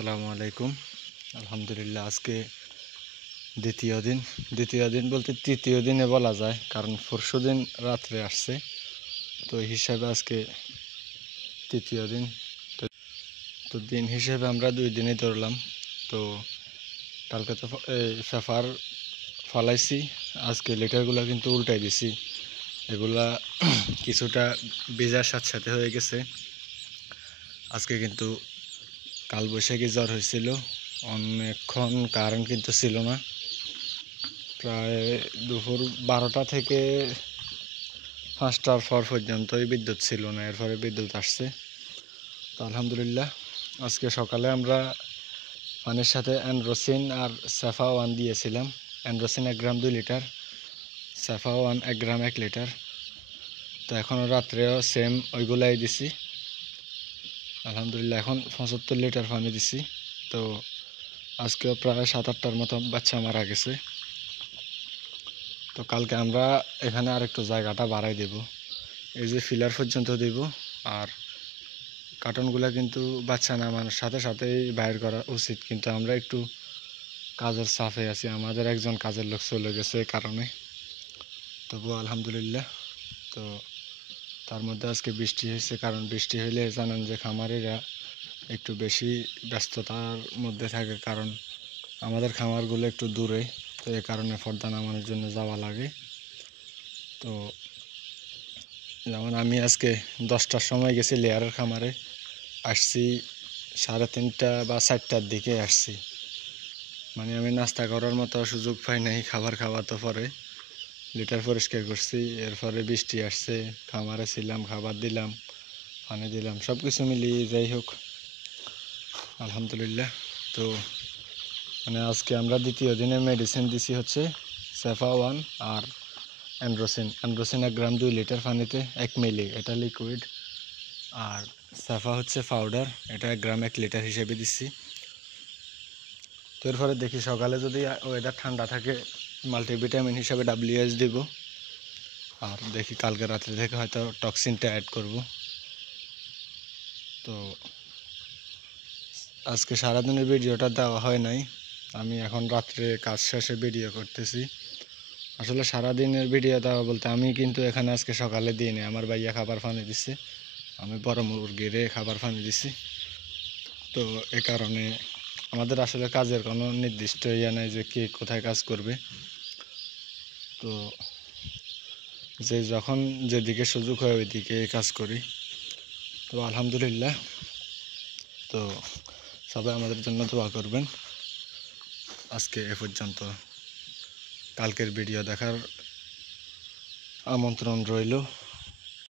আসসালামু আলাইকুম। আলহামদুলিল্লাহ, আজকে দ্বিতীয় দিন বলতে তৃতীয় দিনে বলা যায়, কারণ পরশুদিন রাত্রে আসছে, তো এই হিসাবে আজকে তৃতীয় দিন। তো দিন হিসেবে আমরা 2 দিনই ধরলাম। তো কালকে তো পেপার ফালাইছি, আজকে লিটারগুলো কিন্তু উল্টাই দিছি। এগুলা কিছুটা ভিজার সাথে হয়ে গেছে। আজকে কিন্তু কালবৈশাখী ঝড় হয়েছিল, অনেকক্ষণ কারেন্ট কিন্তু ছিল না। প্রায় দুপুর 12টা থেকে 5টার পর পর্যন্তই বিদ্যুৎ ছিল না, এরপরে বিদ্যুৎ আসছে। তো আলহামদুলিল্লাহ, আজকে সকালে আমরা পানির সাথে অ্যান্ড্রোসিন আর সাফা 1 দিয়েছিলাম। অ্যান্ড্রোসিন 1 গ্রাম 2 লিটার, সাফা 1 1 গ্রাম 1 লিটার। তো এখনও রাত্রেও সেম ওইগুলাই দিছি। আলহামদুলিল্লাহ, এখন 75 লিটার পানি দিছি। তো আজকেও প্রায় 7-8টার মতো বাচ্চা মারা গেছে। তো কালকে আমরা এখানে আরেকটু জায়গাটা বাড়াই দেব, এই যে ফিলার পর্যন্ত দেব। আর কার্টনগুলো কিন্তু বাচ্চা নামানোর সাথে সাথেই বাইর করা উচিত, কিন্তু আমরা একটু কাজের চাপে আছি, আমাদের একজন কাজের লোক চলে গেছে এই কারণে। তবুও আলহামদুলিল্লাহ। তো তার মধ্যে আজকে বৃষ্টি হয়েছে, কারণ বৃষ্টি হলে জানেন যে খামারিরা একটু বেশি ব্যস্ততার মধ্যে থাকে, কারণ আমাদের খামারগুলো একটু দূরে, তো এই কারণে পর্দা নামানোর জন্য যাওয়া লাগে। তো যেমন আমি আজকে 10টার সময় গেছি লেয়ারের খামারে, আসছি 3:30 বা 4টার দিকে আসছি। মানে আমি নাস্তা করার মতো সুযোগ পাই নাই, খাবার খাওয়া তো পরে লিটার পরিষ্কার করছি, এরপরে বৃষ্টি আসছে, খামারে ছিলাম, খাবার দিলাম, পানি দিলাম, সব কিছু মিলিয়ে যাই হোক আলহামদুলিল্লাহ। তো মানে আজকে আমরা দ্বিতীয় দিনে মেডিসিন দিছি হচ্ছে সাফা 1 আর অ্যান্ড্রোসিন 1 গ্রাম 2 লিটার পানিতে 1 মিলি, এটা লিকুইড। আর সাফা হচ্ছে পাউডার, এটা 1 গ্রাম 1 লিটার হিসেবে দিচ্ছি। তো এরপরে দেখি সকালে যদি ওয়েদার ঠান্ডা থাকে মাল্টিভিটামিন হিসাবে WS দিব। আর দেখি কালকে রাত্রে থেকে হয়তো টক্সিনটা অ্যাড করব। তো আজকে সারাদিনের ভিডিওটা দেওয়া হয় নাই, আমি এখন রাত্রে কাজ শেষে ভিডিও করতেছি। আসলে সারাদিনের ভিডিও দেওয়া বলতে আমি কিন্তু এখানে আজকে সকালে দিই নি, আমার ভাইয়া খাবার পানি দিচ্ছে, আমি বড় মুরগিরে খাবার পানি দিছি। তো এ কারণে আমাদের আসলে কাজের কোনো নির্দিষ্ট ইয়ে নাই যে কে কোথায় কাজ করবে। তো যে যখন যেদিকে সুযোগ হয় ওইদিকে কাজ করি। তো আলহামদুলিল্লাহ, তো সবাই আমাদের জন্য দোয়া করবেন। আজকে এ পর্যন্ত, কালকের ভিডিও দেখার আমন্ত্রণ রইল।